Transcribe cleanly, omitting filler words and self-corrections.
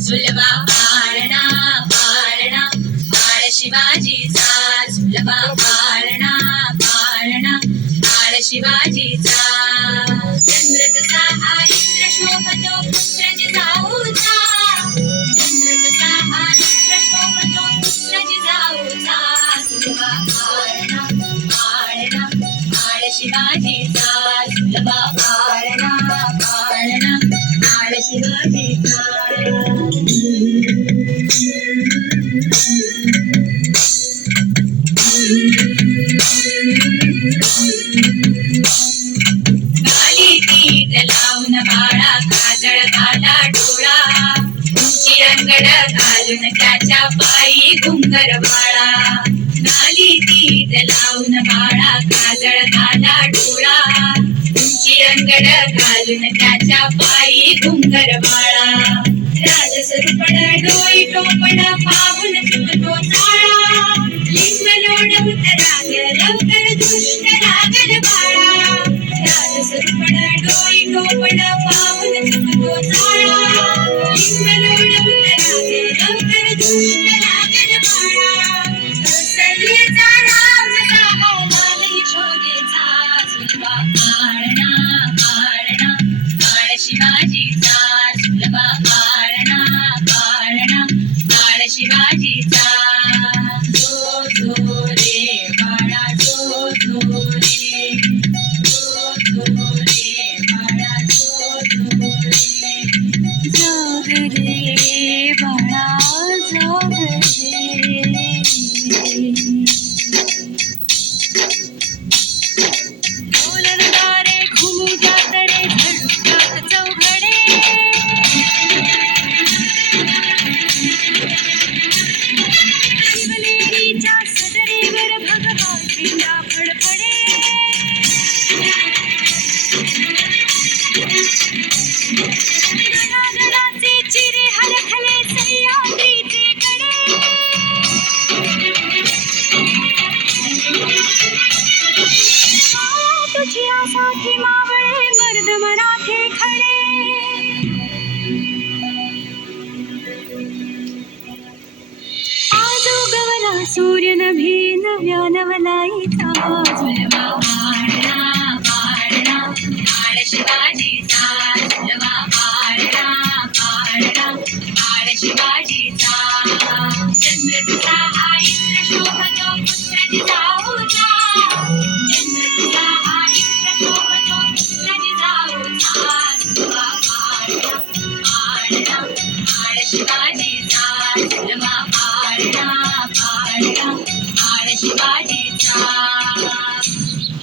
झुलवा पाळणा पाळणा बाळ शिवाजीचा, झुलवा पाळणा पाळणा बाळ शिवाजीचा. चंद्र जसा हा इंद्र शोभतो पुत्र जिजाऊचा, चंद्र जसा हा इंद्र शोभतो पुत्र जिजाऊचा. झुलवा पाळणा पाळणा बाळ शिवाजीचा, झुलवा पाळणा पाळणा बाळ शिवाजीचा. गाली पीठ लावून बाळा काजळ घाला डोळा, उंची अंगड घालून त्याच्या पायी घुंगर बाळा. गाली पीठ लावून बाळा काजळ घाला डोळा, उंची अंगड घालून त्याच्या पायी घुंगर बाळा. राजसरूपण डोई टोपण पाहून चुकतो चाळा, लिंग लोड उतराग लवकर दुष्ट लागल बाळा. राजसरूपण डोई टोपण पाहून चुकतो चाळा, लिंग लोड उतराग लवकर दुष्ट लागल बाळा. कौसल्येचा राम जसा लाल यशोदेचा, झुलवा पाळणा पाळणा बाळ शिवाजीचा, झुलवा पाळणा पाळणा बाळ शिवाजीचा. जो जो रे बाळा जो जो रे, जो जो रे बाळा जो जो रे. जाग रे बाळा जाग रे. डोलणदारे घुमू जात रे झळकात चौघडे, शिवलेरीच्या सदरेवर भगवा झेंडा फडफडे. गडागडाचे चिरे हलखले सह्याद्रीचे कडे, तुझ्यासाठी मावळे मर्द मराठे खडे. आज उगवला सूर्य नभी नव्या नवलाईचा, झुलवा पाळणा पाळणा बाळ शिवाजीचा, झुलवा पाळणा पाळणा बाळ शिवाजीचा. चंद्र तुझा हा इंद्र शोभतो पुत्र जिजाऊचा, चंद्र तुझा हा इंद्र शोभतो पुत्र जिजाऊचा.